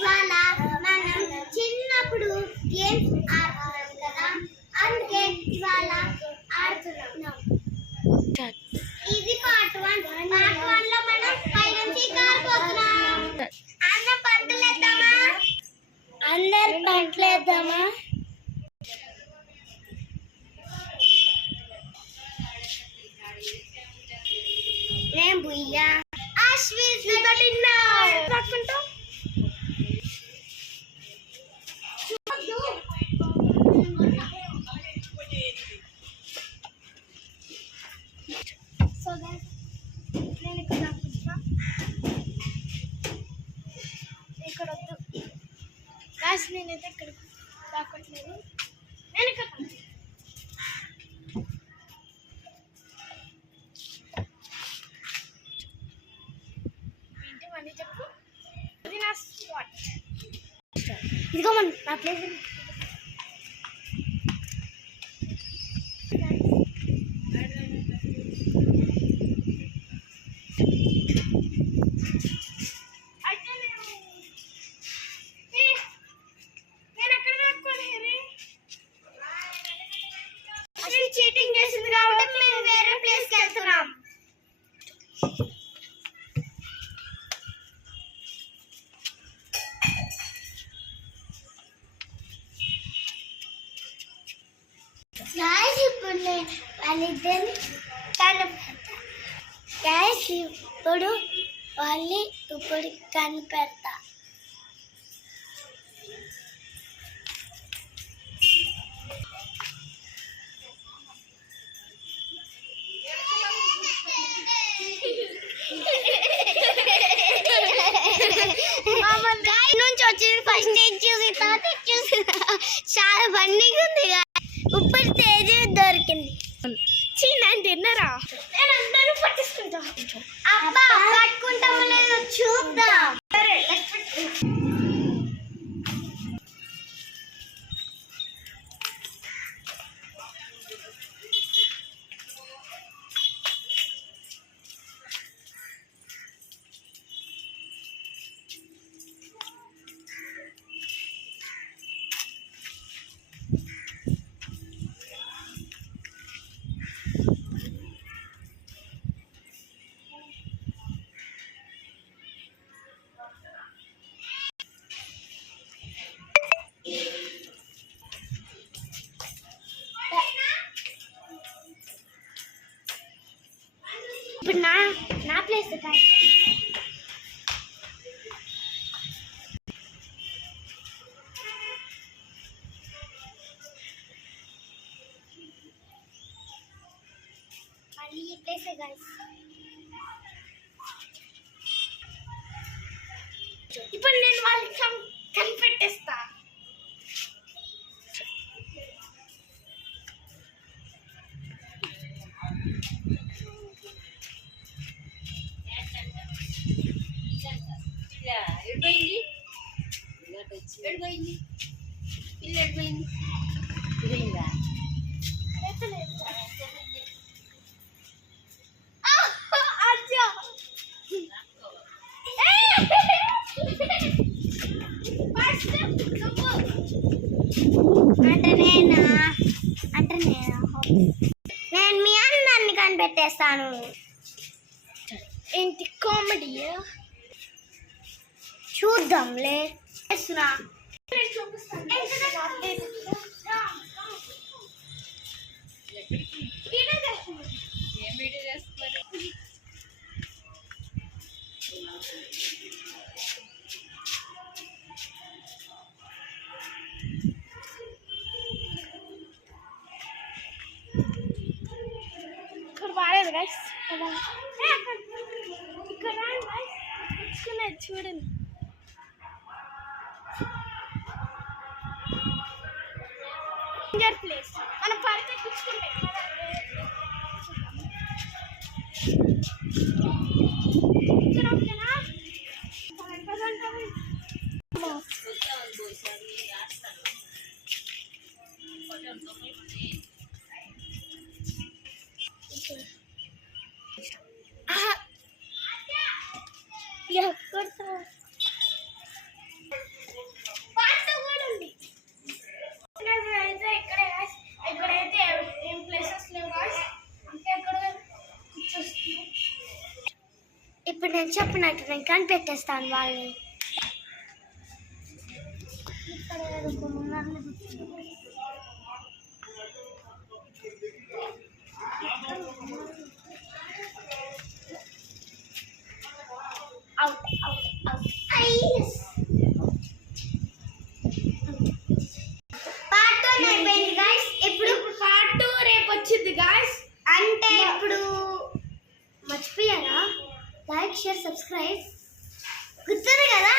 ఇవాళ మనం చిన్నప్పుడు గేమ్స్ ఆడుతున్నాం కదా, అందుకే ఇవాళ ఆడుతున్నాం. ఇది పార్ట్ 1. పార్ట్ 1 లో మనం హైడ్ అండ్ సీక్ ఆడుతున్నాం. అందరం పంటలేద్దామా? నేను బుయ్యా అశ్విత్ పట్టుకుంటాం. సో నేను ఇక్కడ దాక్కుంటున్నా. ఇక్కడ వద్దు గాస్, నేనైతే ఇక్కడ దాక్కట్లేదు. నేను ఇక్కడ ఏంటి మళ్ళీ చెప్పు. ఇది నా స్పాట్. ఇదిగో మన నా ప్లేస్. చీటింగ్ చేసింది కాబట్టి మేము వేరే ప్లేస్కి వెళ్తున్నాం. ఇప్పుడు వాళ్ళిద్దరిని కనిపెడతా. ఇప్పుడు కనిపెడతా. నుంచి వచ్చింది ఫస్ట్ చూసి చాలా ఫన్నీగా ఉంది. ఇప్పుడు స్టేజ్ దొరికింది. చిన్న తిన్నరా? నేను అందరూ పట్టించుకుంటా. అబ్బా పట్టుకుంటామో లేదో చూద్దాం. ఇప్పుడు నా ప్లేస్ మళ్ళీ ఈ ప్లేసే గైస్. ఇప్పుడు నేను వాళ్ళకి కనిపెట్టేస్తా. నేను మీ అందరిని కనిపెట్టేస్తాను. ఏంటి కామెడీ? చూద్దాంలే. ఇక్కడ బాగాలేదు గైస్. ఇక్కడ చూడండి. ప్లేస్ మనం పడితే కూర్చుకుంటాం. నేను చెప్పినట్టు నేను కనిపెట్టేస్తాను వాళ్ళని. ఇప్పుడు పార్ట్ 2 రేపు వచ్చింది గాయ్స్. అంటే ఇప్పుడు మర్చిపోయారా? లైక్ షేర్ సబ్స్క్రైబ్ గుర్తుంది కదా.